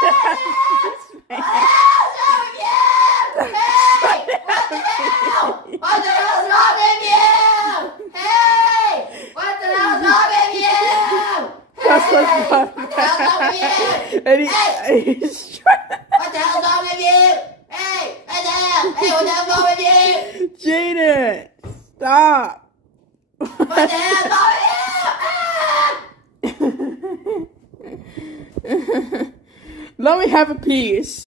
What the hell is wrong with you? Hey! What the hell? What the hell is wrong with you? Hey! What the hell is wrong with you? That's what's Hey! wrong. What the hell is wrong with you? And he's trying. What the hell is wrong with you? Hey! What the hell? Hey, what the hell is wrong with you? Jaden, stop. What the hell is wrong with you? Ah! Let me have a piece.